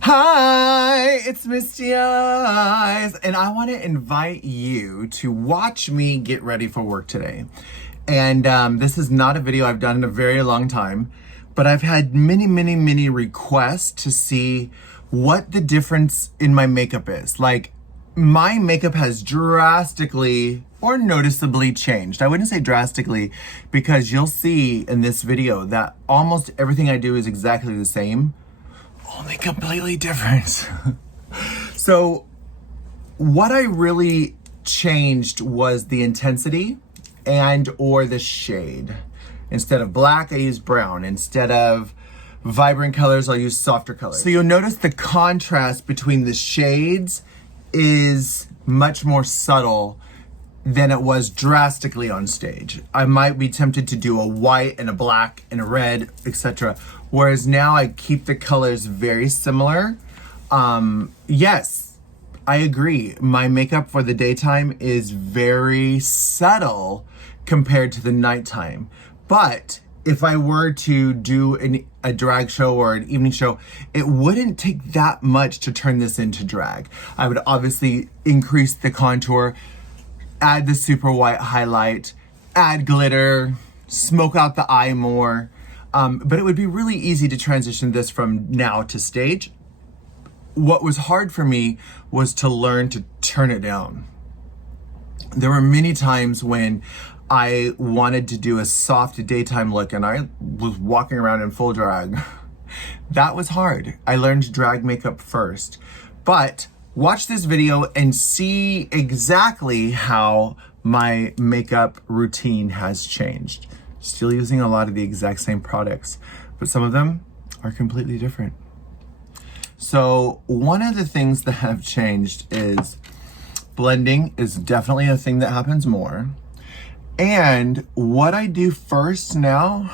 Hi, it's Misty Eyez, and I want to invite you to watch me get ready for work today. And this is not a video I've done in a very long time, but I've had many requests to see what the difference in my makeup is. Like, my makeup has drastically or noticeably changed. I wouldn't say drastically, because you'll see in this video that almost everything I do is exactly the same, only completely different. So what I really changed was the intensity and or the shade. Instead of black, I use brown. Instead of vibrant colors, I'll use softer colors. So you'll notice the contrast between the shades is much more subtle than it was drastically on stage. I might be tempted to do a white and a black and a red, etc. Whereas now I keep the colors very similar. Yes, I agree. My makeup for the daytime is very subtle compared to the nighttime. But if I were to do a drag show or an evening show, it wouldn't take that much to turn this into drag. I would obviously increase the contour, add the super white highlight, add glitter, smoke out the eye more. But it would be really easy to transition this from now to stage. What was hard for me was to learn to turn it down. There were many times when I wanted to do a soft daytime look and I was walking around in full drag. That was hard. I learned drag makeup first. But watch this video and see exactly how my makeup routine has changed. Still using a lot of the exact same products, but some of them are completely different. So one of the things that have changed is blending is definitely a thing that happens more. And what I do first now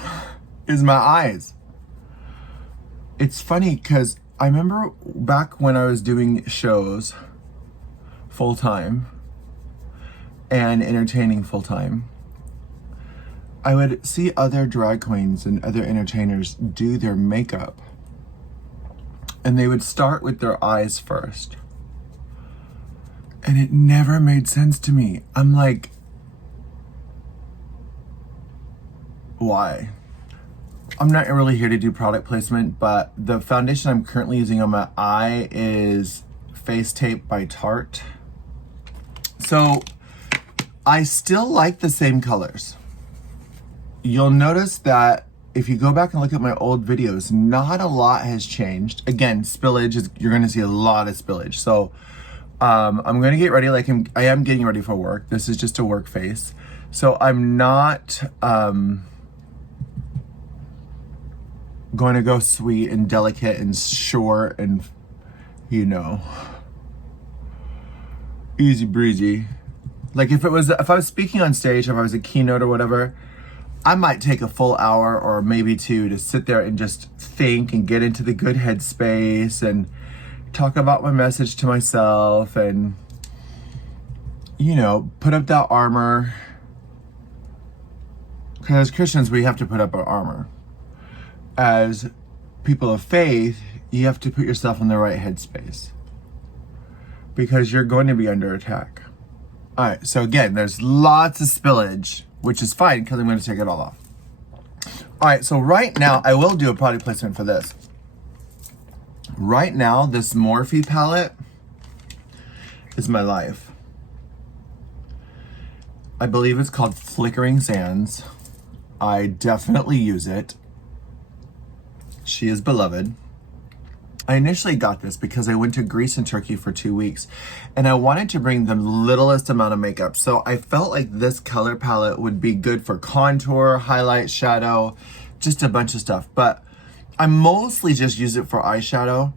is my eyes. It's funny because I remember back when I was doing shows full-time and entertaining full-time, I would see other drag queens and other entertainers do their makeup, and they would start with their eyes first. And it never made sense to me. I'm like, why? I'm not really here to do product placement, but the foundation I'm currently using on my eye is Face Tape by Tarte. So I still like the same colors. You'll notice that if you go back and look at my old videos, not a lot has changed. Again, spillage is, you're gonna see a lot of spillage. So I'm gonna get ready like I am getting ready for work. This is just a work face. So I'm not going to go sweet and delicate and short and, you know, easy breezy. Like if I was speaking on stage, if I was a keynote or whatever, I might take a full hour or maybe two to sit there and just think and get into the good headspace and talk about my message to myself and, you know, put up that armor. Because as Christians, we have to put up our armor. As people of faith, you have to put yourself in the right headspace because you're going to be under attack. All right, so again, there's lots of spillage, which is fine because I'm going to take it all off. All right, so right now, I will do a product placement for this. Right now, this Morphe palette is my life. I believe it's called Flickering Sands. I definitely use it. She is beloved. I initially got this because I went to Greece and Turkey for 2 weeks and I wanted to bring the littlest amount of makeup. So I felt like this color palette would be good for contour, highlight, shadow, just a bunch of stuff. But I mostly just use it for eyeshadow,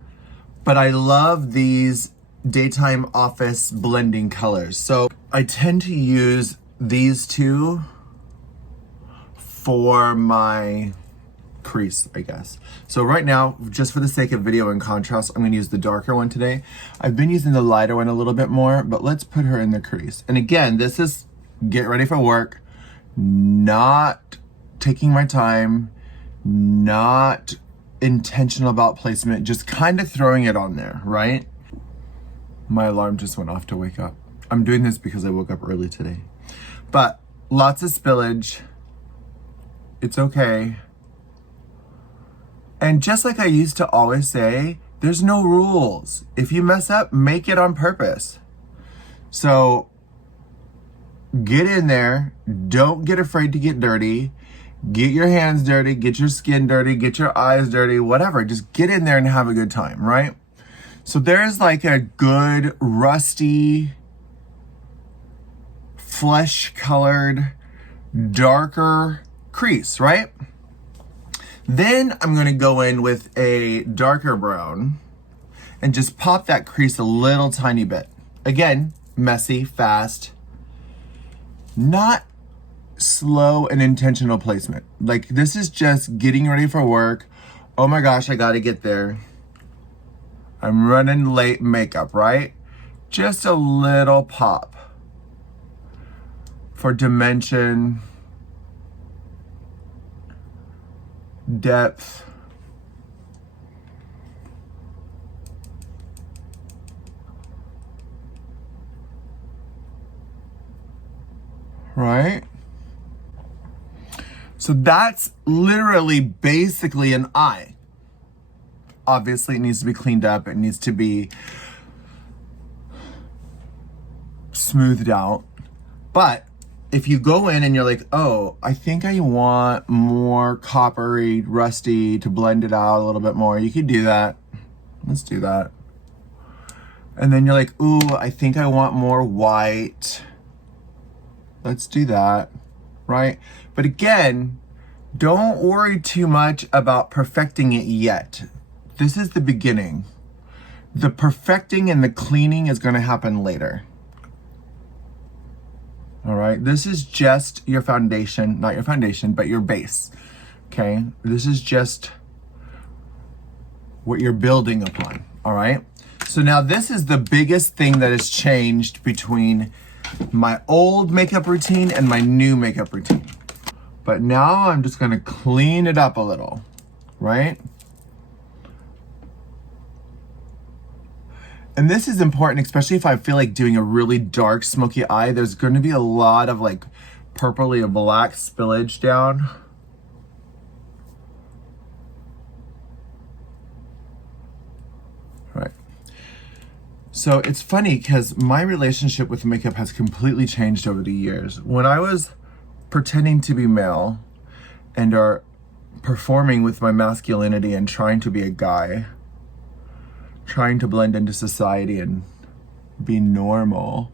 but I love these daytime office blending colors. So I tend to use these two for my crease, I guess. So right now, just for the sake of video and contrast, I'm gonna use the darker one today. I've been using the lighter one a little bit more, but let's put her in the crease. And again, this is get ready for work, not taking my time, not intentional about placement, just kind of throwing it on there, right? My alarm just went off to wake up. I'm doing this because I woke up early today. But lots of spillage. It's okay. And just like I used to always say, there's no rules. If you mess up, make it on purpose. So get in there. Don't get afraid to get dirty. Get your hands dirty, get your skin dirty, get your eyes dirty, whatever. Just get in there and have a good time, right? So there's like a good rusty, flesh colored, darker crease, right? Then I'm gonna go in with a darker brown and just pop that crease a little tiny bit. Again, messy, fast, not slow and intentional placement. Like, this is just getting ready for work. Oh my gosh, I gotta get there. I'm running late makeup, right? Just a little pop for dimension, depth. Right? So that's literally basically an eye. Obviously, it needs to be cleaned up. It needs to be smoothed out. But if you go in and you're like, oh, I think I want more coppery, rusty to blend it out a little bit more, you could do that. Let's do that. And then you're like, ooh, I think I want more white. Let's do that, right? But again, don't worry too much about perfecting it yet. This is the beginning. The perfecting and the cleaning is going to happen later. All right, this is just your foundation, not your foundation, but your base. Okay, this is just what you're building upon. All right, so now this is the biggest thing that has changed between my old makeup routine and my new makeup routine. But now I'm just gonna clean it up a little, right? And this is important, especially if I feel like doing a really dark smoky eye. There's gonna be a lot of like purpley or black spillage down. Right. So it's funny because my relationship with makeup has completely changed over the years. When I was pretending to be male and are performing with my masculinity and trying to be a guy, trying to blend into society and be normal,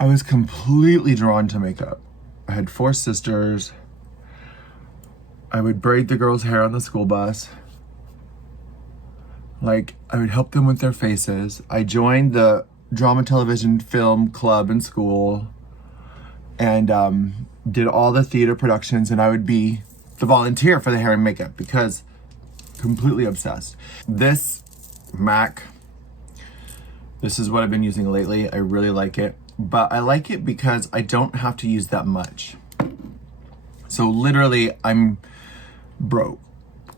I was completely drawn to makeup. I had 4 sisters. I would braid the girls' hair on the school bus. Like, I would help them with their faces. I joined the drama, television, film club in school and did all the theater productions, and I would be the volunteer for the hair and makeup because completely obsessed. This MAC, this is what I've been using lately. I really like it, but I like it because I don't have to use that much. So literally I'm broke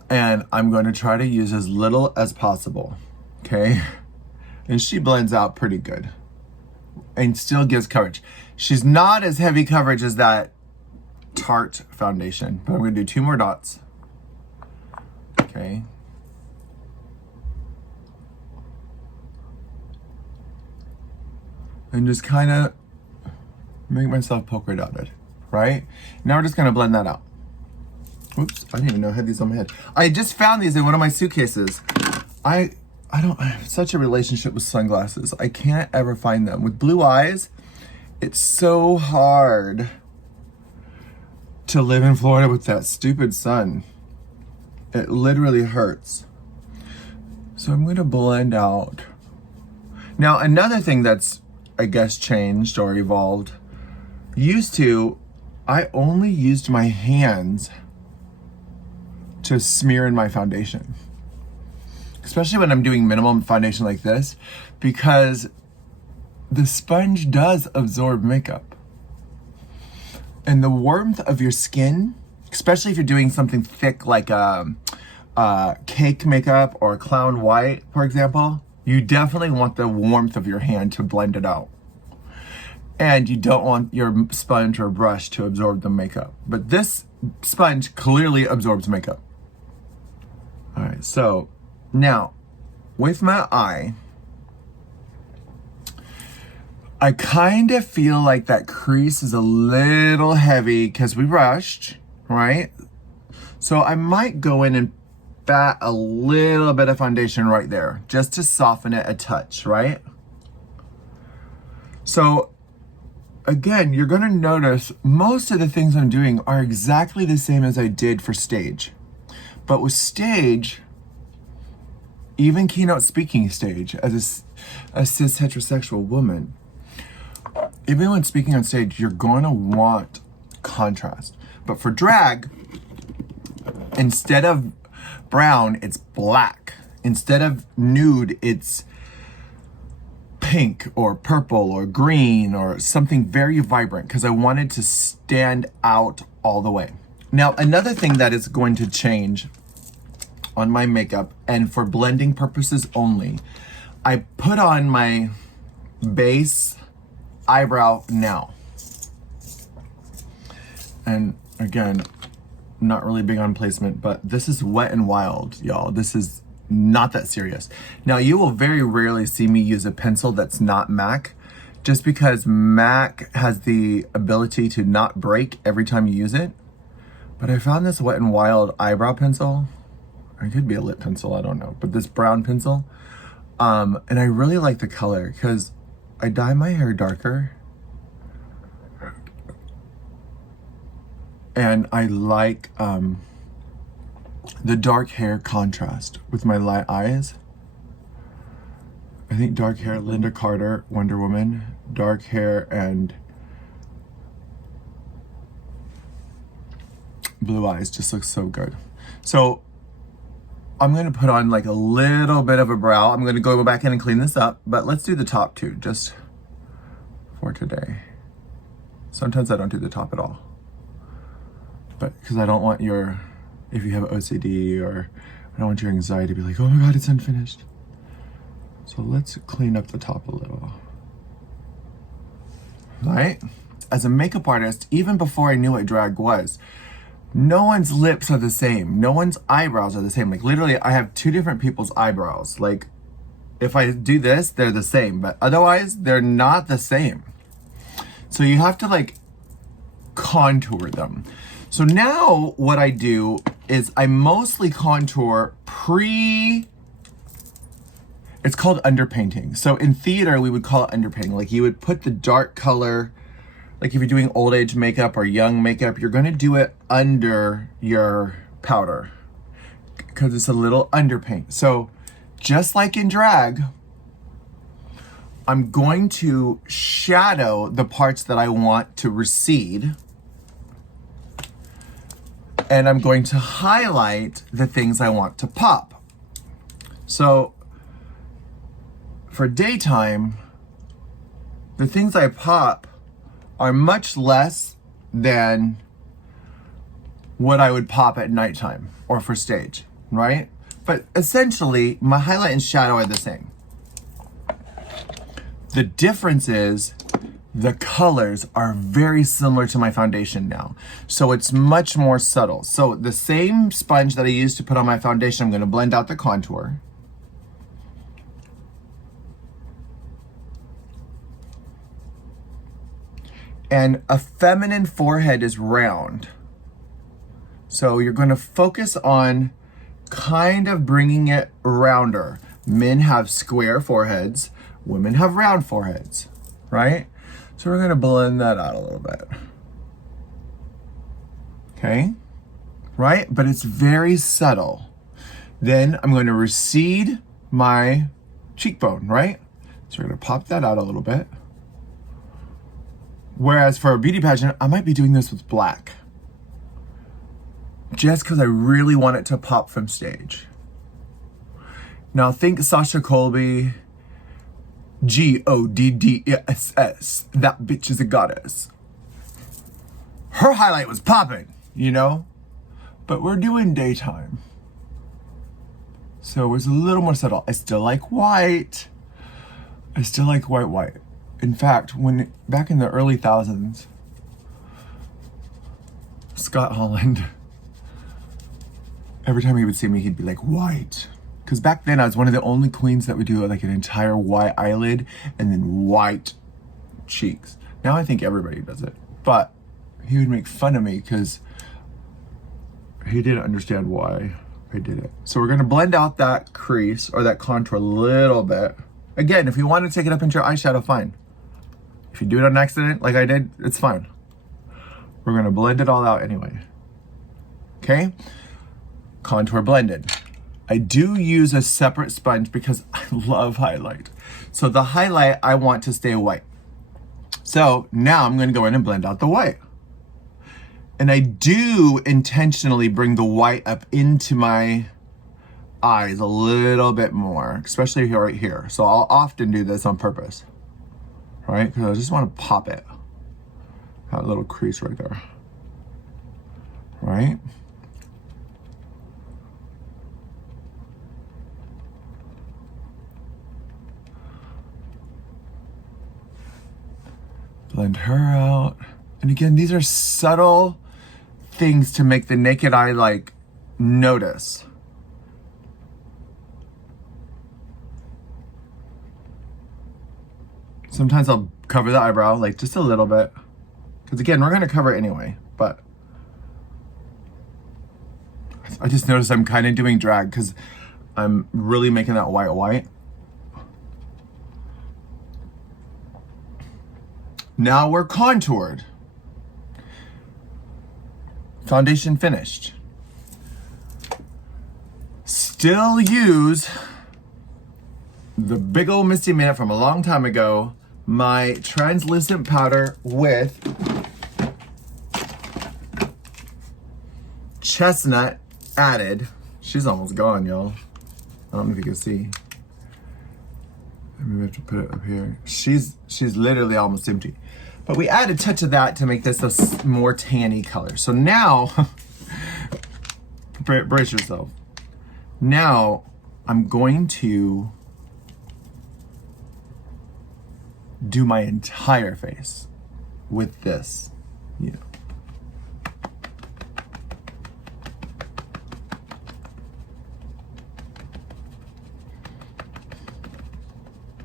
and I'm going to try to use as little as possible. Okay. And she blends out pretty good and still gives coverage. She's not as heavy coverage as that Tarte foundation, but I'm going to do 2 more dots. Okay. And just kind of make myself polka dotted, right? Now we're just going to blend that out. Oops, I didn't even know I had these on my head. I just found these in one of my suitcases. I have such a relationship with sunglasses. I can't ever find them. With blue eyes, it's so hard to live in Florida with that stupid sun. It literally hurts. So I'm gonna blend out. Now, another thing that's, I guess, changed or evolved. Used to, I only used my hands to smear in my foundation. Especially when I'm doing minimum foundation like this, because the sponge does absorb makeup. And the warmth of your skin, especially if you're doing something thick like a cake makeup or clown white, for example, you definitely want the warmth of your hand to blend it out. And you don't want your sponge or brush to absorb the makeup. But this sponge clearly absorbs makeup. All right, so now with my eye, I kind of feel like that crease is a little heavy because we rushed, right? So I might go in and pat a little bit of foundation right there just to soften it a touch, right? So again, you're gonna notice most of the things I'm doing are exactly the same as I did for stage. But with stage, even keynote speaking stage, as a cis heterosexual woman, even when speaking on stage, you're gonna want contrast. But for drag, instead of brown, it's black. Instead of nude, it's pink or purple or green or something very vibrant, because I wanted to stand out all the way. Now, another thing that is going to change on my makeup, and for blending purposes only, I put on my base eyebrow now. And again, not really big on placement, but this is Wet n Wild, y'all. This is not that serious. Now, you will very rarely see me use a pencil that's not MAC, just because MAC has the ability to not break every time you use it. But I found this Wet n Wild eyebrow pencil. It could be a lip pencil, I don't know. But this brown pencil, and I really like the color because I dye my hair darker. And I like the dark hair contrast with my light eyes. I think dark hair, Linda Carter, Wonder Woman, dark hair and blue eyes just looks so good. So I'm gonna put on like a little bit of a brow. I'm gonna go back in and clean this up, but let's do the top too, just for today. Sometimes I don't do the top at all, but because I don't want your, if you have OCD, or I don't want your anxiety to be like, oh my God, it's unfinished. So let's clean up the top a little. Right? As a makeup artist, even before I knew what drag was, no one's lips are the same. No one's eyebrows are the same. Like literally, I have two different people's eyebrows. Like if I do this, they're the same, but otherwise they're not the same. So you have to like contour them. So now what I do is I mostly contour it's called underpainting. So in theater, we would call it underpainting. Like you would put the dark color, like if you're doing old age makeup or young makeup, you're gonna do it under your powder because it's a little underpaint. So just like in drag, I'm going to shadow the parts that I want to recede. And I'm going to highlight the things I want to pop. So for daytime, the things I pop are much less than what I would pop at nighttime or for stage, right? But essentially, my highlight and shadow are the same. The difference is the colors are very similar to my foundation now. So it's much more subtle. So the same sponge that I used to put on my foundation, I'm gonna blend out the contour. And a feminine forehead is round. So you're gonna focus on kind of bringing it rounder. Men have square foreheads, women have round foreheads, right? So we're gonna blend that out a little bit. Okay, right? But it's very subtle. Then I'm gonna recede my cheekbone, right? So we're gonna pop that out a little bit. Whereas for a beauty pageant, I might be doing this with black. Just because I really want it to pop from stage. Now think Sasha Colby, GODDSS, that bitch is a goddess. Her highlight was popping, you know? But we're doing daytime. So it was a little more subtle. I still like white. I still like white. In fact, back in the early thousands, Scott Holland, every time he would see me, he'd be like, white. Because back then I was one of the only queens that would do like an entire white eyelid and then white cheeks. Now I think everybody does it. But he would make fun of me because he didn't understand why I did it. So we're gonna blend out that crease or that contour a little bit. Again, if you want to take it up into your eyeshadow, fine. If you do it on accident, like I did, it's fine. We're gonna blend it all out anyway. Okay? Contour blended. I do use a separate sponge because I love highlight. So the highlight, I want to stay white. So now I'm gonna go in and blend out the white. And I do intentionally bring the white up into my eyes a little bit more, especially here, right here. So I'll often do this on purpose, right? Because I just want to pop it. That little crease right there, right? Blend her out. And again, these are subtle things to make the naked eye like notice. Sometimes I'll cover the eyebrow like just a little bit. Because again, we're gonna cover it anyway, but I just noticed I'm kind of doing drag because I'm really making that white. Now we're contoured. Foundation finished. Still use the big old Misty Minute from a long time ago, my translucent powder with chestnut added. She's almost gone, y'all. I don't know if you can see. Maybe we have to put it up here. She's literally almost empty. But we added a touch of that to make this a more tanny color. So now, brace yourself. Now, I'm going to do my entire face with this, you know.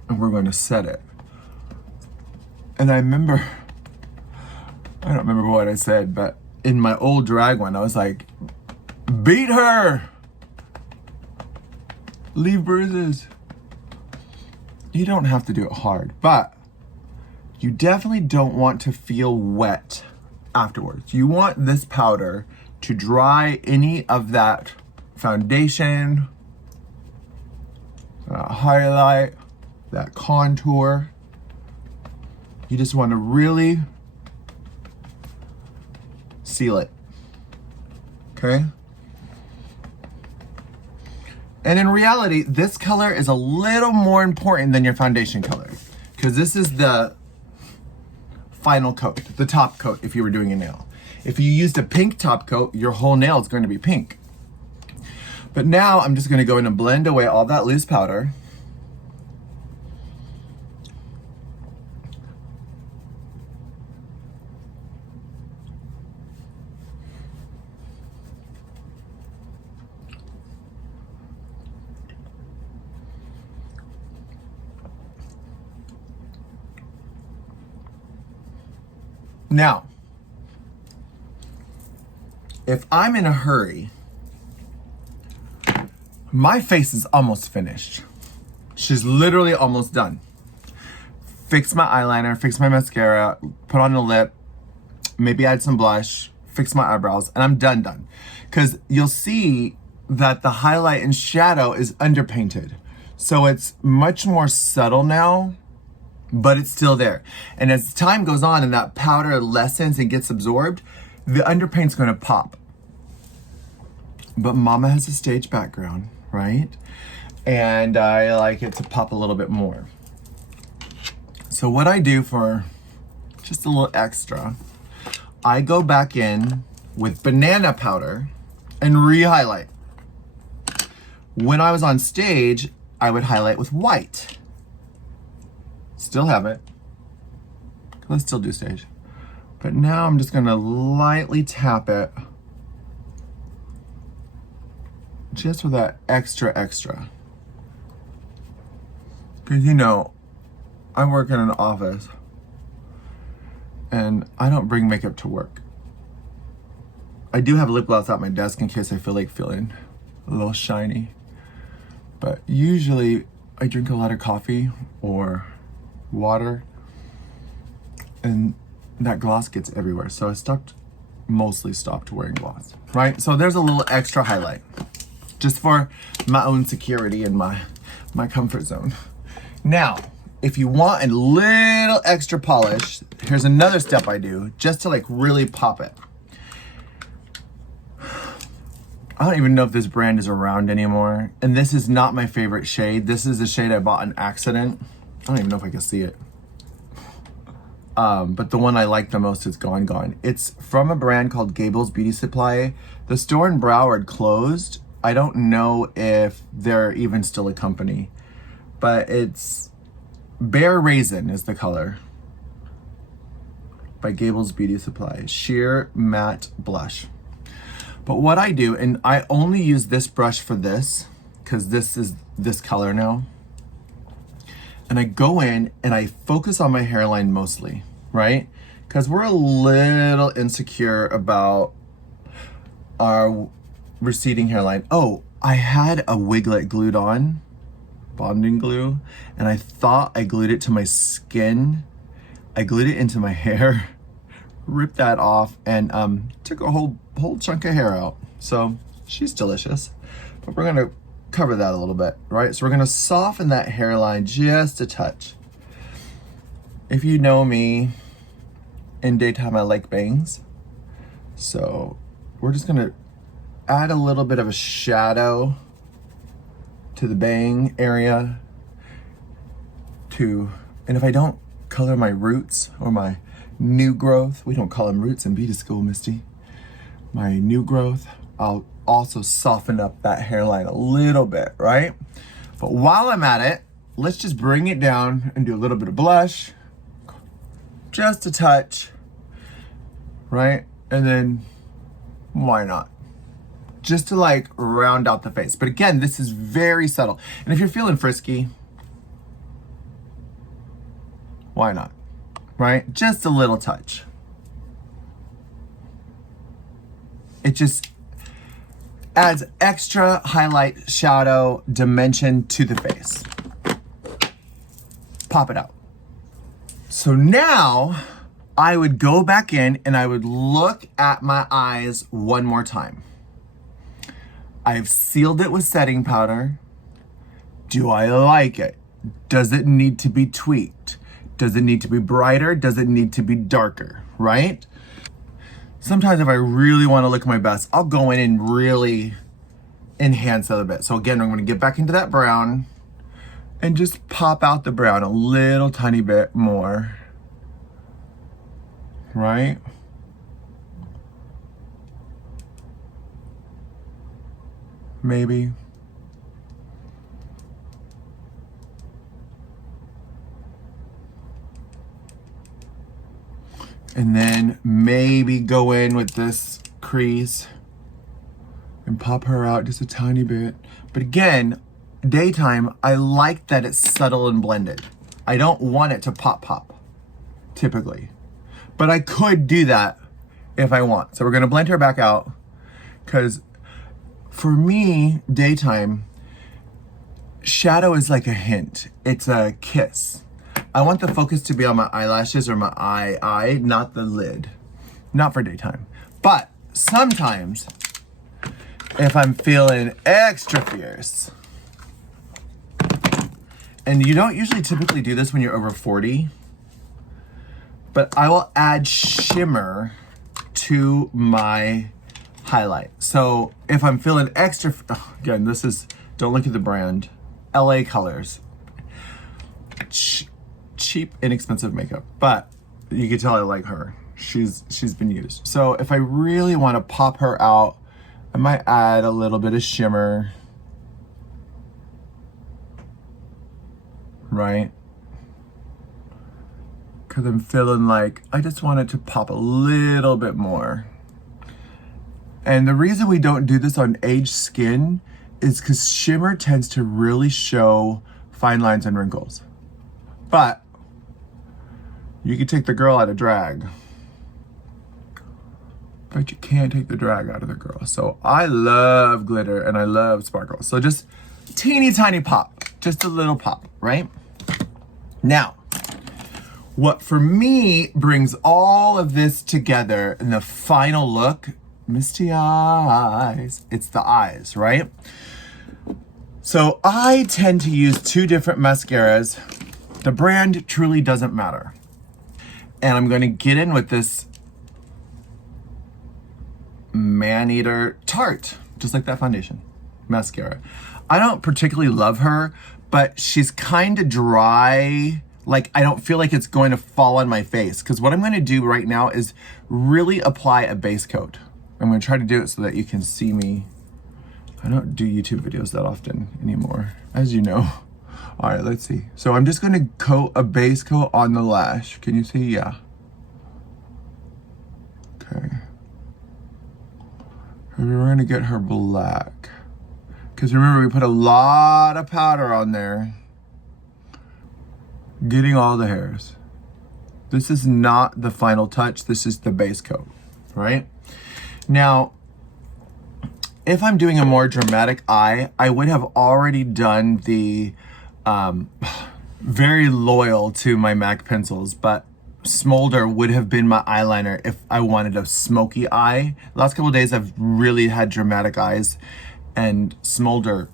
And we're going to set it. And I don't remember what I said, but in my old drag one, I was like, beat her! Leave bruises. You don't have to do it hard, but you definitely don't want to feel wet afterwards. You want this powder to dry any of that foundation, highlight, that contour. You just want to really seal it, okay? And in reality, this color is a little more important than your foundation color because this is the final coat, the top coat if you were doing a nail. If you used a pink top coat, your whole nail is going to be pink. But now I'm just going to go in and blend away all that loose powder. Now, if I'm in a hurry, my face is almost finished. She's literally almost done. Fix my eyeliner, fix my mascara, put on a lip, maybe add some blush, fix my eyebrows, and I'm done. Because you'll see that the highlight and shadow is underpainted. So it's much more subtle now, but it's still there. And as time goes on and that powder lessens and gets absorbed, the underpaint's gonna pop. But mama has a stage background, right? And I like it to pop a little bit more. So what I do for just a little extra, I go back in with banana powder and re-highlight. When I was on stage, I would highlight with white. Still have it. Let's still do stage. But now I'm just gonna lightly tap it just for that extra. Because you know, I work in an office and I don't bring makeup to work. I do have lip gloss at my desk in case I feel like feeling a little shiny. But usually I drink a lot of coffee or water and that gloss gets everywhere. So I mostly stopped wearing gloss, right? So there's a little extra highlight just for my own security and my comfort zone. Now, if you want a little extra polish, here's another step I do just to like really pop it. I don't even know if this brand is around anymore. And this is not my favorite shade. This is the shade I bought on accident. I don't even know if I can see it. But the one I like the most is gone. It's from a brand called Gables Beauty Supply. The store in Broward closed. I don't know if they're even still a company, but it's Bare Raisin is the color by Gables Beauty Supply. Sheer Matte Blush. But what I do, and I only use this brush for this, because this is this color now. And I go in and I focus on my hairline mostly, right? Because we're a little insecure about our receding hairline. Oh, I had a wiglet glued on, bonding glue, and I thought I glued it to my skin. I glued it into my hair, ripped that off, and took a whole chunk of hair out. So she's delicious, but we're gonna cover that a little bit, right? So we're gonna soften that hairline just a touch. If you know me, in daytime I like bangs, so we're just gonna add a little bit of a shadow to the bang area and if I don't color my roots or my new growth, we don't call them roots in beauty school, Misty, my new growth, I'll also soften up that hairline a little bit, right? But while I'm at it, let's just bring it down and do a little bit of blush, just a touch, right? And then why not? Just to like round out the face. But again, this is very subtle. And if you're feeling frisky, why not? Right? Just a little touch. It just adds extra highlight, shadow, dimension to the face. Pop it out. So now I would go back in and I would look at my eyes one more time. I've sealed it with setting powder. Do I like it? Does it need to be tweaked? Does it need to be brighter? Does it need to be darker, right? Sometimes if I really want to look my best, I'll go in and really enhance it a bit. So again, I'm going to get back into that brown and just pop out the brown a little tiny bit more, right? Maybe. And then maybe go in with this crease and pop her out just a tiny bit. But again, daytime, I like that it's subtle and blended. I don't want it to pop, typically. But I could do that if I want. So we're gonna blend her back out, because for me, daytime, shadow is like a hint. It's a kiss. I want the focus to be on my eyelashes or my eye, not the lid. Not for daytime. But sometimes, if I'm feeling extra fierce, and you don't usually typically do this when you're over 40, but I will add shimmer to my highlight. So if I'm feeling extra, again, this is, don't look at the brand, LA Colors. Cheap, inexpensive makeup, but you can tell I like her. She's been used. So if I really want to pop her out, I might add a little bit of shimmer right? Because I'm feeling like I just want it to pop a little bit more. And the reason we don't do this on aged skin is because shimmer tends to really show fine lines and wrinkles. But you can take the girl out of drag, but you can't take the drag out of the girl. So I love glitter and I love sparkle. So just teeny tiny pop, just a little pop, right? Now, what for me brings all of this together in the final look, Misty Eyez, it's the eyes, right? So I tend to use two different mascaras. The brand truly doesn't matter. And I'm gonna get in with this Man-Eater Tarte, just like that foundation mascara. I don't particularly love her, but she's kind of dry. Like, I don't feel like it's going to fall on my face, because what I'm going to do right now is really apply a base coat. I'm going to try to do it so that you can see me. I don't do YouTube videos that often anymore, as you know. All right, let's see. So I'm just going to coat a base coat on the lash. Can you see? Yeah. Okay. We're going to get her black. Because remember, we put a lot of powder on there. Getting all the hairs. This is not the final touch. This is the base coat, right? Now, if I'm doing a more dramatic eye, I would have already done the very loyal to my MAC pencils, but Smolder would have been my eyeliner if I wanted a smoky eye. The last couple of days I've really had dramatic eyes, and Smolder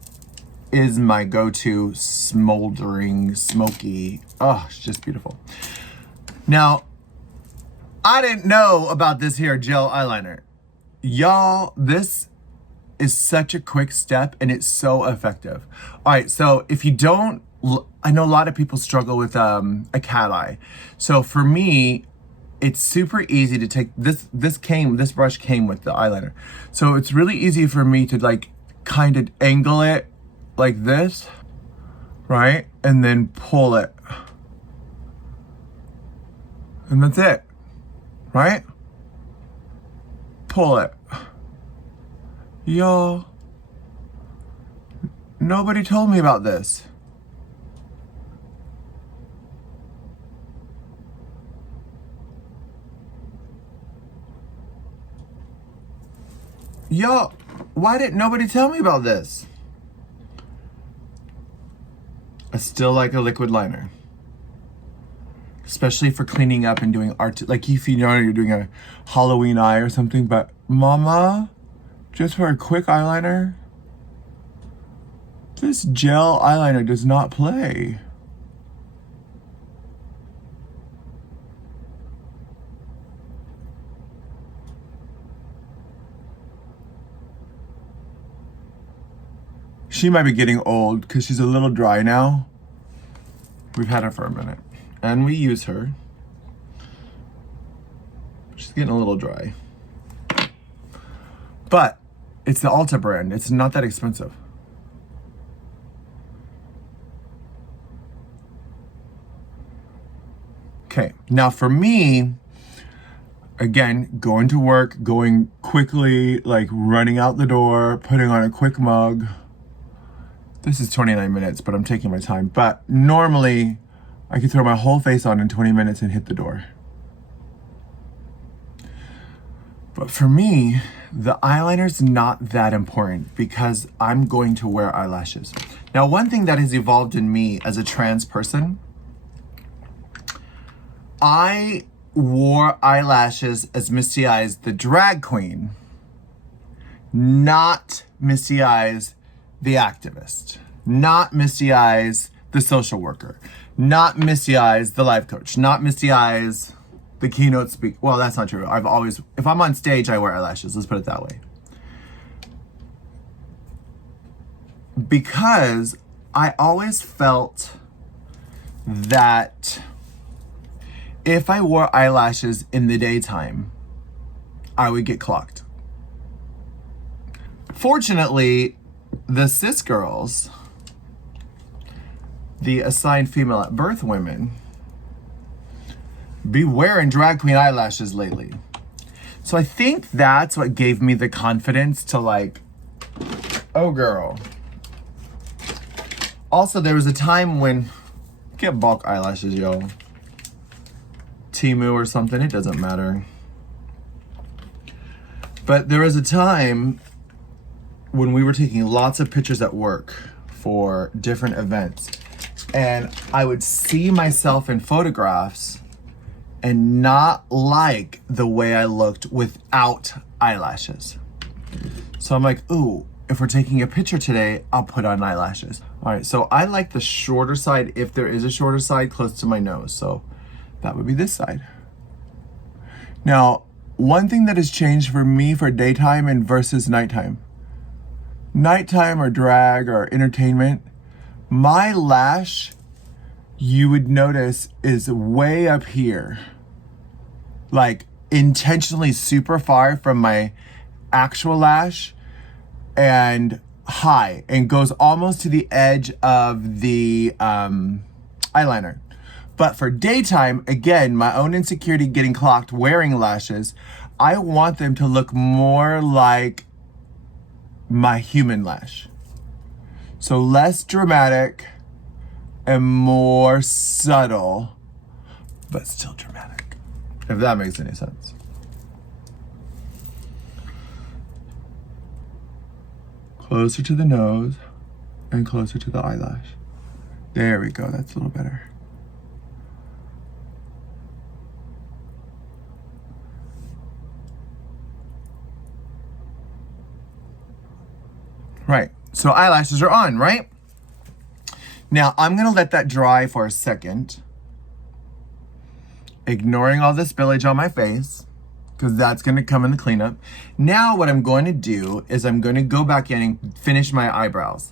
is my go-to smoldering, smoky. Oh, it's just beautiful. Now, I didn't know about this here gel eyeliner. Y'all, this is such a quick step and it's so effective. All right, so if you don't, I know a lot of people struggle with a cat eye. So for me, it's super easy to take this brush came with the eyeliner. So it's really easy for me to like kind of angle it like this, right? And then pull it. And that's it, right? Pull it. Y'all, nobody told me about this. Y'all, why didn't nobody tell me about this? I still like a liquid liner. Especially for cleaning up and doing art, like if you know you're doing a Halloween eye or something, but mama, just for a quick eyeliner, this gel eyeliner does not play. She might be getting old because she's a little dry now. We've had her for a minute. And we use her. She's getting a little dry. But it's the Ulta brand. It's not that expensive. Okay, now for me, again, going to work, going quickly, like running out the door, putting on a quick mug. This is 29 minutes, but I'm taking my time. But normally, I could throw my whole face on in 20 minutes and hit the door. But for me, the eyeliner's not that important because I'm going to wear eyelashes. Now, one thing that has evolved in me as a trans person, I wore eyelashes as Misty Eyez, the drag queen, not Misty Eyez, the activist, not Misty Eyez, the social worker, not Misty Eyez, the life coach, not Misty Eyez, the keynote speaker. Well, that's not true. I've always, if I'm on stage, I wear eyelashes. Let's put it that way. Because I always felt that if I wore eyelashes in the daytime, I would get clocked. Fortunately, the cis girls the assigned female at birth women be wearing drag queen eyelashes lately. So I think that's what gave me the confidence to like, oh girl. Also, there was a time when, get bulk eyelashes, yo. Temu or something, it doesn't matter. But there was a time when we were taking lots of pictures at work for different events. And I would see myself in photographs and not like the way I looked without eyelashes. So I'm like, ooh, if we're taking a picture today, I'll put on eyelashes. All right, so I like the shorter side, if there is a shorter side, close to my nose. So that would be this side. Now, one thing that has changed for me for daytime and versus nighttime. Nighttime or drag or entertainment, my lash, you would notice, is way up here. Like intentionally super far from my actual lash and high and goes almost to the edge of the eyeliner. But for daytime, again, my own insecurity getting clocked wearing lashes, I want them to look more like my human lash. So less dramatic and more subtle, but still dramatic, if that makes any sense. Closer to the nose and closer to the eyelash. There we go, that's a little better. Right, so eyelashes are on, right? Now I'm gonna let that dry for a second, ignoring all the spillage on my face, because that's gonna come in the cleanup. Now what I'm going to do is I'm gonna go back in and finish my eyebrows.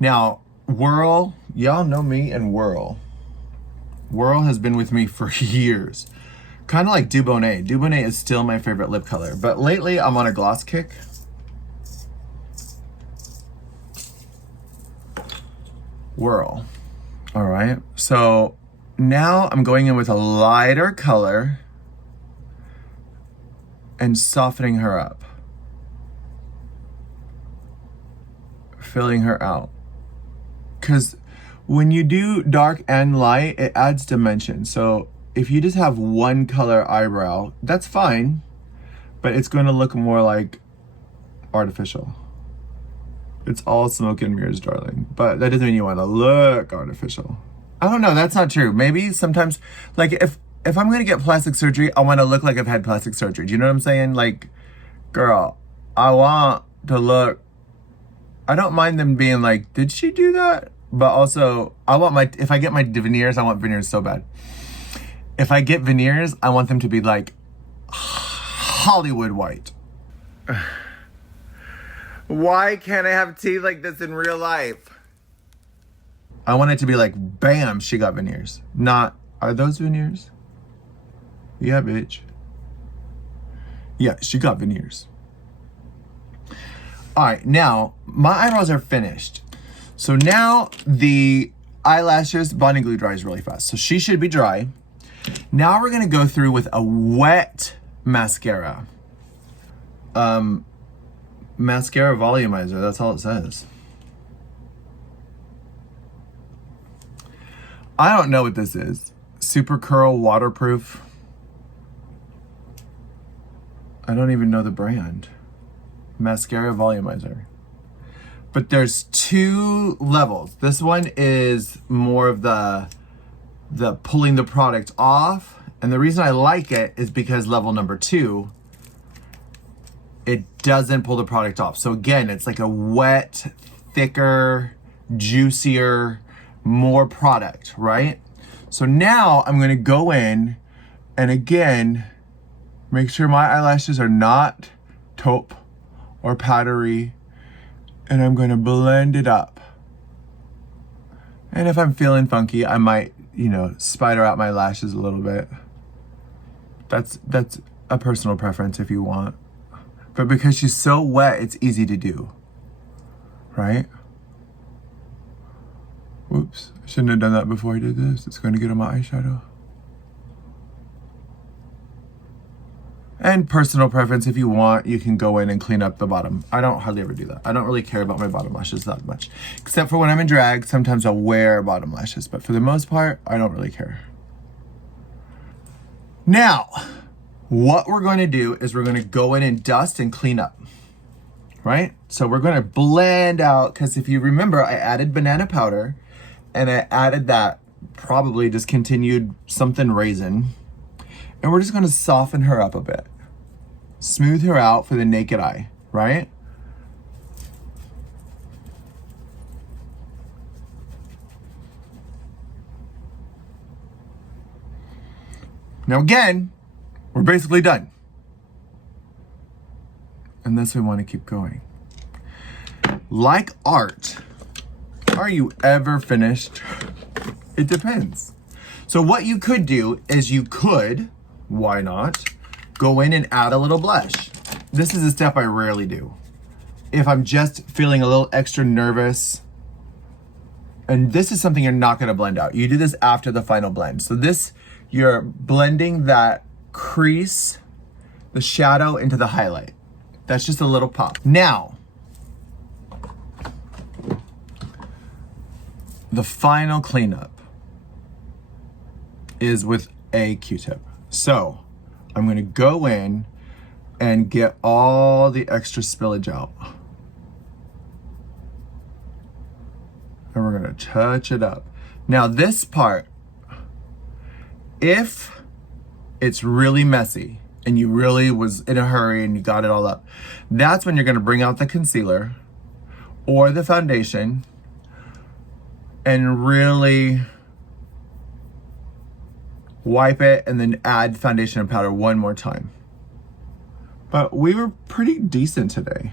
Now, Whirl, y'all know me and Whirl. Whirl has been with me for years. Kind of like Dubonnet. Dubonnet is still my favorite lip color, but lately I'm on a gloss kick. Whirl. All right, so now I'm going in with a lighter color and softening her up, filling her out. Because when you do dark and light, it adds dimension. So if you just have one color eyebrow, that's fine, but it's going to look more like artificial. It's all smoke and mirrors, darling. But that doesn't mean you want to look artificial. I don't know, that's not true. Maybe sometimes, like if I'm gonna get plastic surgery, I want to look like I've had plastic surgery. Do you know what I'm saying? Like, girl, I want to look, I don't mind them being like, did she do that? But also, I want if I get my veneers, I want veneers so bad. If I get veneers, I want them to be like Hollywood white. Why can't I have teeth like this in real life? I want it to be like, bam, she got veneers. Not, are those veneers? Yeah, bitch. Yeah, she got veneers. All right, now my eyebrows are finished. So now the eyelashes, bonding glue dries really fast. So she should be dry. Now we're gonna go through with a wet mascara. Mascara volumizer, that's all it says. I don't know what this is. Super Curl Waterproof. I don't even know the brand. Mascara volumizer. But there's two levels. This one is more of the pulling the product off. And the reason I like it is because level number 2, it doesn't pull the product off. So again, it's like a wet, thicker, juicier, more product, right? So now I'm gonna go in and again, make sure my eyelashes are not taupe or powdery, and I'm gonna blend it up. And if I'm feeling funky, I might, spider out my lashes a little bit. That's a personal preference if you want. But because she's so wet, it's easy to do, right? Whoops, Shouldn't have done that before I did this. It's going to get on my eyeshadow. And personal preference, if you want, you can go in and clean up the bottom. I don't hardly ever do that. I don't really care about my bottom lashes that much. Except for when I'm in drag, sometimes I'll wear bottom lashes. But for the most part, I don't really care. Now, what we're going to do is we're going to go in and dust and clean up. Right? So we're going to blend out, because if you remember, I added banana powder. And I added that probably discontinued something raisin. And we're just going to soften her up a bit. Smooth her out for the naked eye, right? Now again, we're basically done. Unless we want to keep going. Like art, are you ever finished? It depends. So what you could do is you could, why not, go in and add a little blush. This is a step I rarely do. If I'm just feeling a little extra nervous, and this is something you're not gonna blend out. You do this after the final blend. So this, you're blending that crease, the shadow into the highlight. That's just a little pop. Now, the final cleanup is with a Q-tip. So I'm gonna go in and get all the extra spillage out. And we're gonna touch it up. Now this part, if it's really messy and you really was in a hurry and you got it all up, that's when you're gonna bring out the concealer or the foundation and really wipe it and then add foundation and powder one more time. But we were pretty decent today.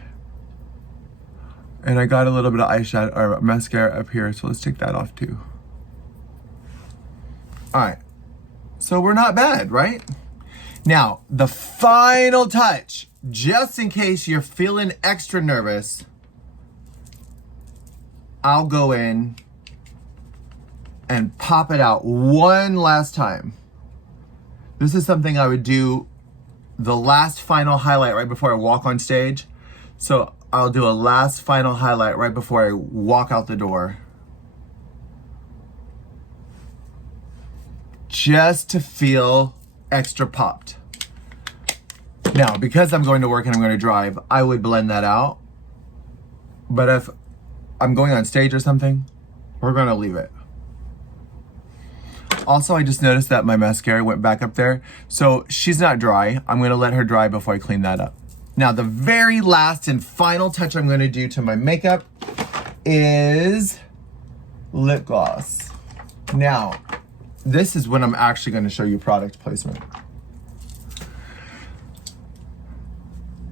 And I got a little bit of eyeshadow or mascara up here, so let's take that off too. All right, so we're not bad, right? Now, the final touch, just in case you're feeling extra nervous, I'll go in and pop it out one last time. This is something I would do the last final highlight right before I walk on stage. So I'll do a last final highlight right before I walk out the door. Just to feel extra popped. Now, because I'm going to work and I'm going to drive, I would blend that out. But if I'm going on stage or something, we're going to leave it. Also, I just noticed that my mascara went back up there. So she's not dry. I'm going to let her dry before I clean that up. Now, the very last and final touch I'm going to do to my makeup is lip gloss. Now, this is when I'm actually going to show you product placement.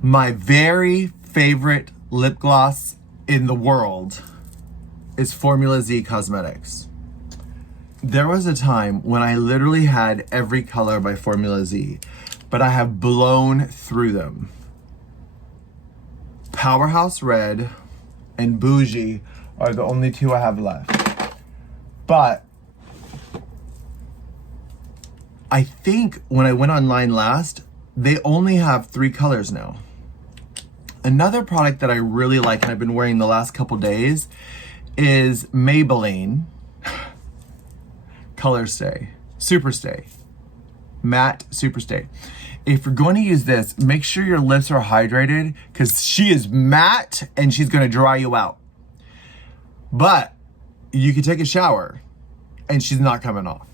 My very favorite lip gloss in the world is Formula Z Cosmetics. There was a time when I literally had every color by Formula Z, but I have blown through them. Powerhouse Red and Bougie are the only two I have left. But I think when I went online last, they only have 3 colors now. Another product that I really like and I've been wearing the last couple days is Maybelline Color Stay, Super Stay, Matte Super Stay. If you're going to use this, make sure your lips are hydrated because she is matte and she's going to dry you out. But you can take a shower and she's not coming off.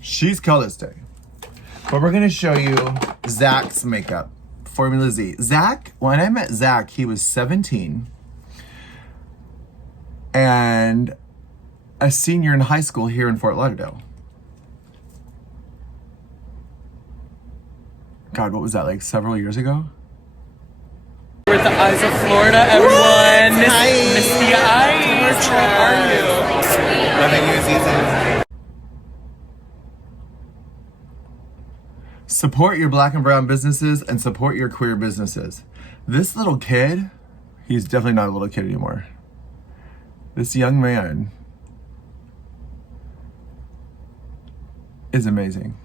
She's Color Stay. But we're going to show you Zach's makeup, Formula Z. Zach, when I met Zach, he was 17 and a senior in high school here in Fort Lauderdale. God, what was that, like several years ago? We're at the Eyez of Florida, everyone. Hi. Misty Eyez, how are you? Loving you, season. Support your Black and brown businesses and support your queer businesses. This little kid, he's definitely not a little kid anymore. This young man is amazing.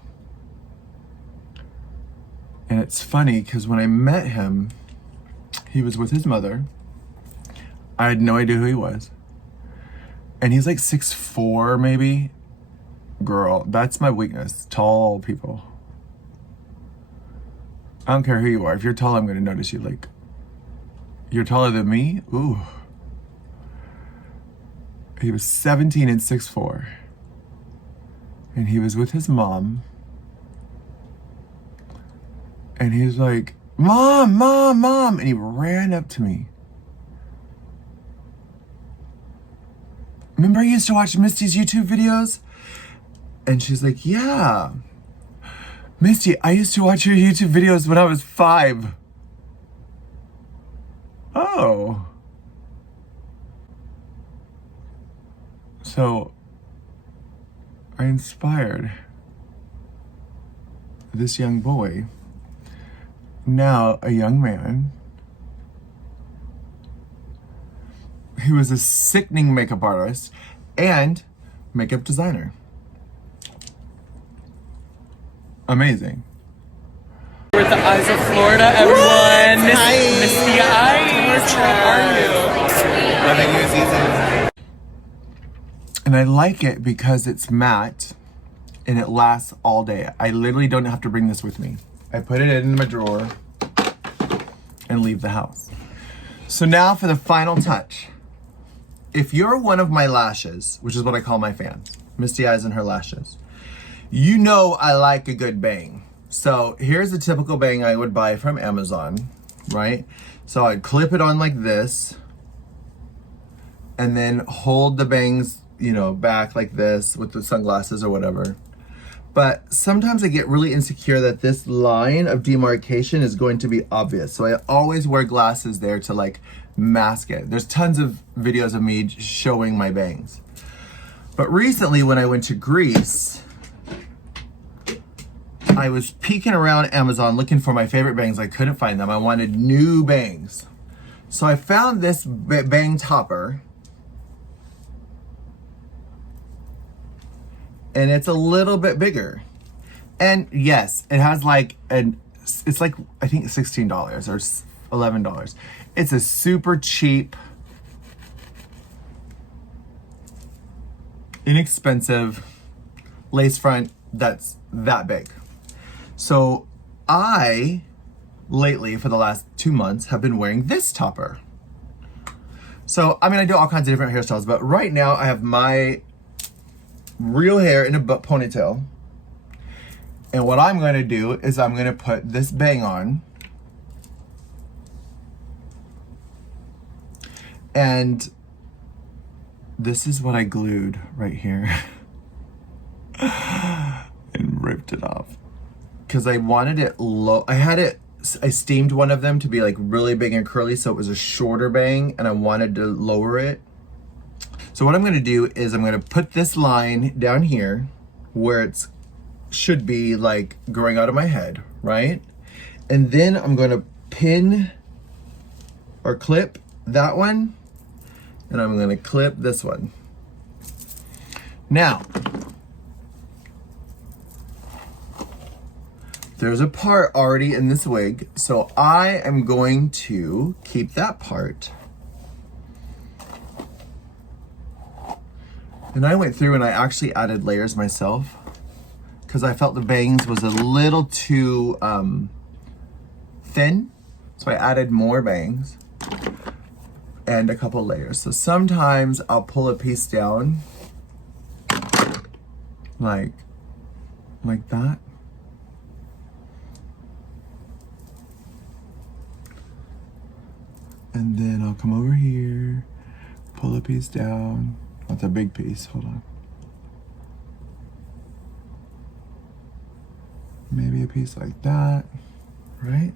And it's funny because when I met him, he was with his mother. I had no idea who he was. And he's like 6'4" maybe. Girl, that's my weakness. Tall people. I don't care who you are. If you're tall, I'm gonna notice you. Like, you're taller than me? Ooh. He was 17 and 6'4". And he was with his mom. And he was like, Mom, Mom, Mom. And he ran up to me. Remember I used to watch Misty's YouTube videos? And she's like, yeah. Misty, I used to watch your YouTube videos when I was 5. Oh. So, I inspired this young boy, now a young man, who was a sickening makeup artist and makeup designer. Amazing. We're at the Eyez of Florida, everyone. Hi. Misty Eyez. How are you? Loving your season. And I like it because it's matte and it lasts all day. I literally don't have to bring this with me. I put it in my drawer and leave the house. So now for the final touch. If you're one of my lashes, which is what I call my fans, Misty Eyez and her lashes, you know I like a good bang. So here's a typical bang I would buy from Amazon, right? So I'd clip it on like this and then hold the bangs, you know, back like this with the sunglasses or whatever. But sometimes I get really insecure that this line of demarcation is going to be obvious. So I always wear glasses there to like mask it. There's tons of videos of me showing my bangs. But recently when I went to Greece, I was peeking around Amazon looking for my favorite bangs. I couldn't find them. I wanted new bangs. So I found this bang topper. And it's a little bit bigger. And yes, it has like it's like, I think $16 or $11. It's a super cheap, inexpensive lace front that's that big. So I, lately, for the last 2 months, have been wearing this topper. So, I mean, I do all kinds of different hairstyles, but right now I have my real hair in a ponytail. And what I'm gonna do is I'm gonna put this bang on. And this is what I glued right here. And ripped it off. Because I wanted it low. I steamed one of them to be like really big and curly, so it was a shorter bang, and I wanted to lower it. So what I'm gonna do is I'm gonna put this line down here where it's should be like growing out of my head, right? And then I'm gonna pin or clip that one, and I'm gonna clip this one. Now, there's a part already in this wig, so I am going to keep that part. And I went through and I actually added layers myself because I felt the bangs was a little too thin. So I added more bangs and a couple layers. So sometimes I'll pull a piece down like that. And then I'll come over here, pull a piece down. That's a big piece, hold on. Maybe a piece like that, right?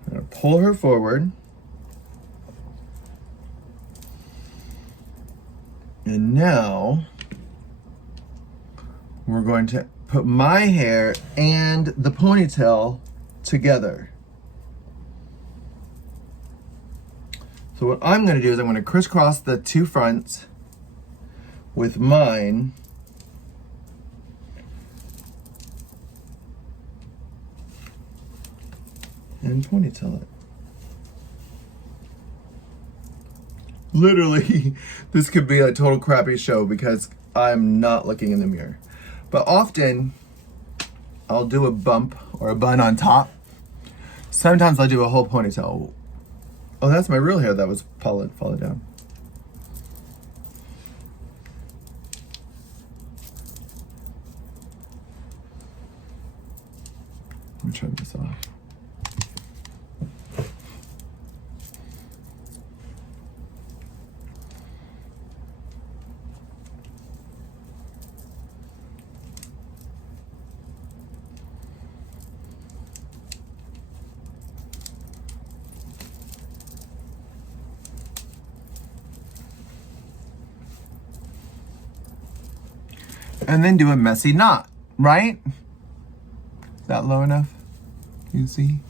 I'm gonna pull her forward. And now, we're going to put my hair and the ponytail together. So what I'm gonna do is I'm gonna crisscross the two fronts with mine. And ponytail it. Literally, this could be a total crappy show because I'm not looking in the mirror. But often, I'll do a bump or a bun on top. Sometimes I'll do a whole ponytail. Oh, that's my real hair that was falling down. Let me turn this off. And then do a messy knot, right? Is that low enough? You see?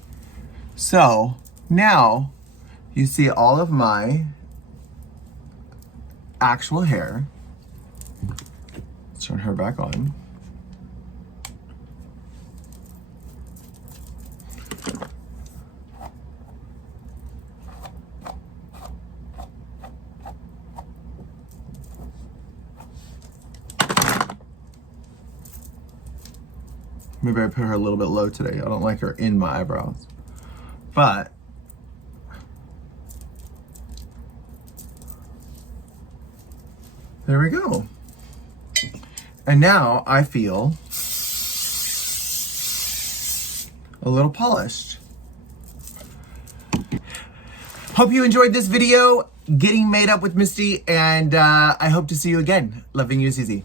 So now you see all of my actual hair. Let's turn her back on. Maybe I put her a little bit low today. I don't like her in my eyebrows. But there we go. And now I feel a little polished. Hope you enjoyed this video, getting made up with Misty, and I hope to see you again. Loving you, Zizi.